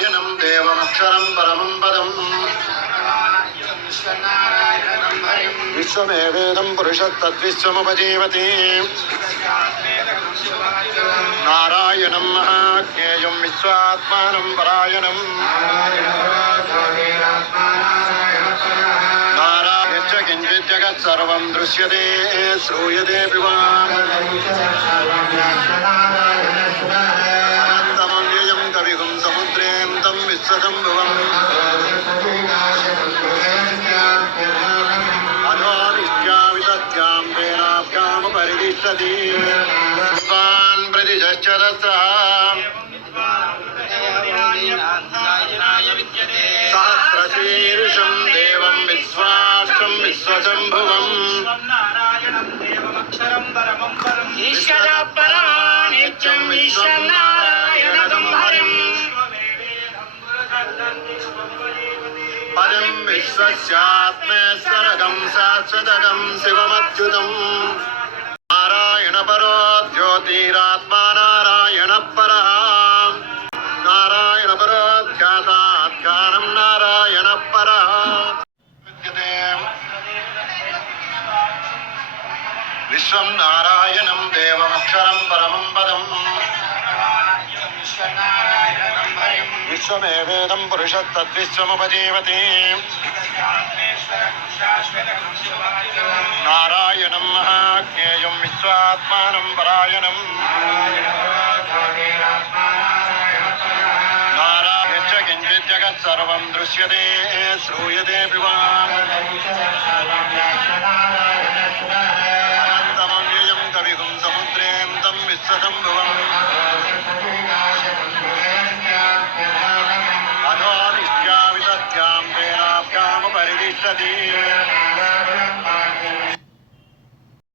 नारायणं देवमक्षरं परमं पदम् विश्वमेवेदं पुरुषस्तद्विश्वमुपजीवति नारायणं महाज्ञेयं विश्वात्मानं परायणं नारायणश्च किञ्चित् जगत् सर्वं दृश्यते श्रूयते वा अनन्तमव्ययं कविगुं समुद्रें तं विश्वशम्भुवम् अधोनिष्ठ्यावितत्यां तेनाभ्यामुपरितिष्ठति स्वान् प्रतिशश्चरस्रः सहस्रशीर्षं देवं विश्वाक्षं विश्वशम्भुवम् ईश्वरपरानित्यं विश्वनारायणं हरिम् पदं विश्वस्यात्मेश्वरकं शाश्वतकं शिवमच्युतम् नारायणपरो ज्योतिरात्मा नारायणपरः नारायणपरोध्यासात्कारं नारायणपरः विद्यते विश्वं नारायणं देवमक्षरं परमं पदम् विश्वमेवेदं पुरुषस्तद्विश्वमुपजीवति नारायणं महाज्ञेयं विश्वात्मानं परायणं नारायणश्च किञ्चित् जगत् सर्वं दृश्यते श्रूयते वा अनन्तमव्ययं कविगुं समुद्रें तं विश्वशम्भुवम् अधोनिष्ठ्यावितत्यां तेनाभ्यामुपरितिष्ठति